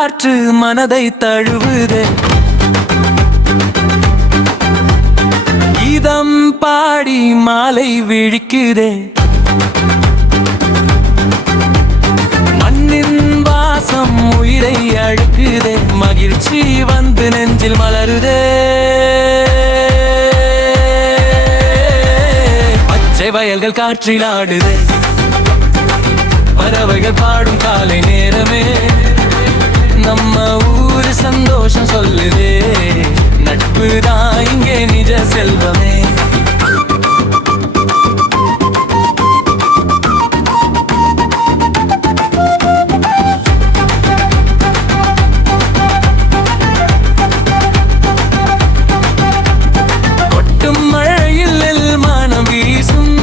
காற்று மனதை தழுவுதே. கீதம் பாடி மாலை விழிக்குதே. மண்ணின் வாசம் உயிரை அழுக்குதே. மகிழ்ச்சி வந்து நெஞ்சில் மலருதே. பச்சை வயல்கள் காற்றில் ஆடுதே. பறவைகள் பாடும் காலை நேரமே. நம்ம ஊரு சந்தோஷம் சொல்லுதே. நட்பு தான் இங்கே நிஜ செல்வமே. கொட்டும் மழையில் மனம் வீசும்.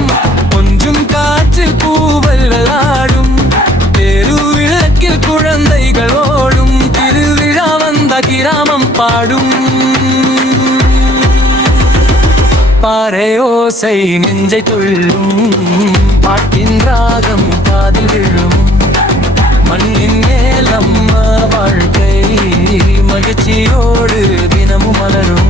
கொஞ்சம் காற்றில் பூவல்கள் ஆடும். தெருவிளக்கில் குழந்தைகள் ஓடும். திருவிழா வந்த கிராமம் பாடும். பாறை ஓசை நெஞ்சை துள்ளும். பாட்டின் ராகம் காதில் விழும். மண்ணின் மேல் நம்ம வாழ்க்கை மகிழ்ச்சியோடு தினமும் மலரும்.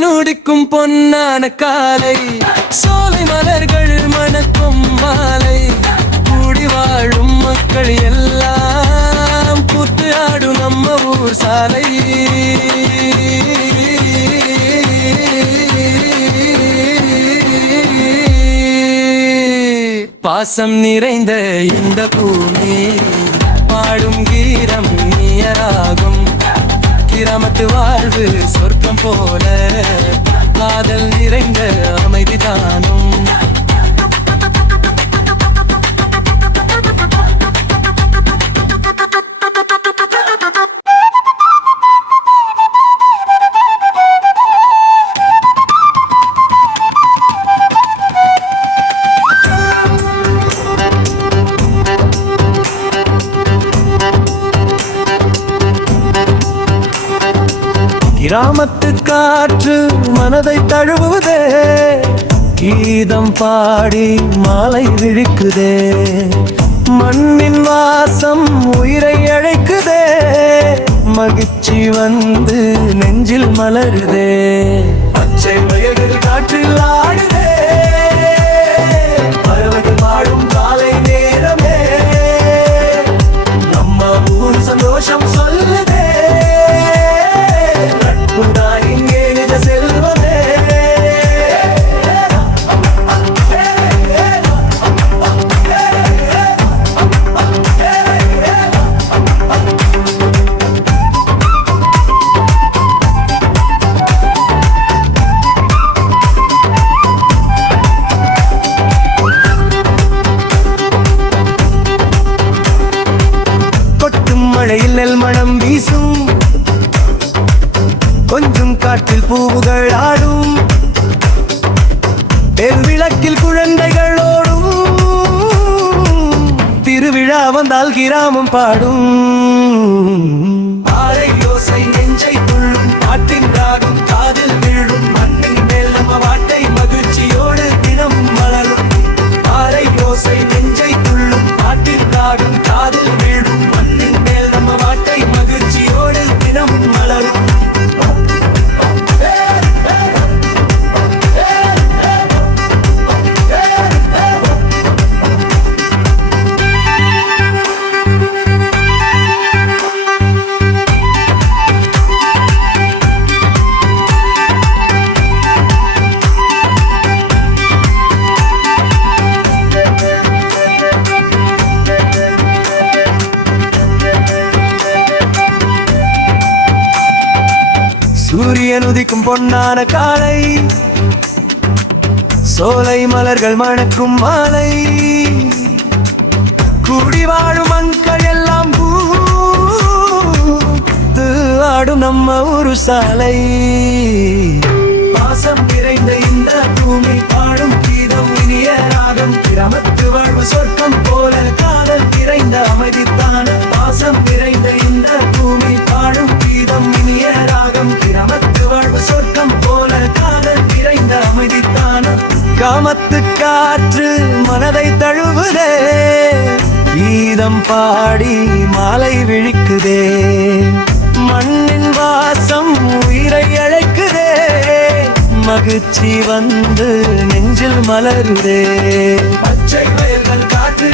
நுடிக்கும் பொன்னான காலை. சோலை மலர்கள் மணக்கும் மாலை. கூடி வாழும் மக்கள் எல்லாம் கூத்து ஆடும் நம்ம ஊர் சாலை. பாசம் நிறைந்த இந்த பூமி பாடும் கீதம் நீயராகும். கிராமத்து வாழ்வு சொர்க்கம் போல. காதல் நிறைந்த அமைதிதானும். கிராமத்து காற்று மனதை தழுவுதே. கீதம் பாடி மாலை விழிக்குதே. மண்ணின் வாசம் உயிரை அழைக்குதே. மகிழ்ச்சி வந்து நெஞ்சில் மலருதே. பச்சை வயல்கள் காற்றில் ஆடுதே. பறவைகள் பாடும் காலை நேரமே. நம்ம ஊர் சந்தோஷம் சொல்லுதே. இங்கே நிஜ செல்வமே. கொட்டும் மழையில் நெல் மணம் வீசும். கொஞ்சம் காற்றில் பூவுகள் ஆடும். தெருவிளக்கில் குழந்தைகள் ஓடும். திருவிழா வந்தால் கிராமம் பாடும். பாறை யோசை நெஞ்சை துள்ளும். பாட்டின் ராகம் காதில் விழும். மண்ணின் மேல் நம்ம வாழ்க்கை மகிழ்ச்சியோடு தினம் மலரும். பாறை யோசை நெஞ்சை துள்ளும். பாட்டின் ராகம் காதில் விழும். மண்ணின் மேல் நம்ம வாழ்க்கை மகிழ்ச்சியோடு தினம் மலரும். சூரியன் உதிக்கும் பொன்னான காலை. சோலை மலர்கள் மணக்கும் மாலை கூடி வாழும் மக்கள் எல்லாம் பூத்து ஆடும் நம்ம ஒரு சாலை பாசம் நிறைந்த இந்த பூமி பாடும் கீதம் இனிய ராகம் கிராமத்து வாழ்வு சொர்க்கம் போல காதல் நிறைந்த அமைதித்தான பாசம் நிறைந்த இந்த பூமி பாடும் கீதம் இனிய ராகம் கிராமத்து வாழ்வு சொர்க்கம் போல காதல் நிறைந்த அமைதித்தான காமத்து காற்று மனதை தழுவுதே கீதம் பாடி மாலை விழிக்குதே மண்ணின் வாசம் உயிரை அழைக்குதே மகிழ்ச்சி வந்து நெஞ்சில் மலருதே பச்சை வயல்கள் காற்று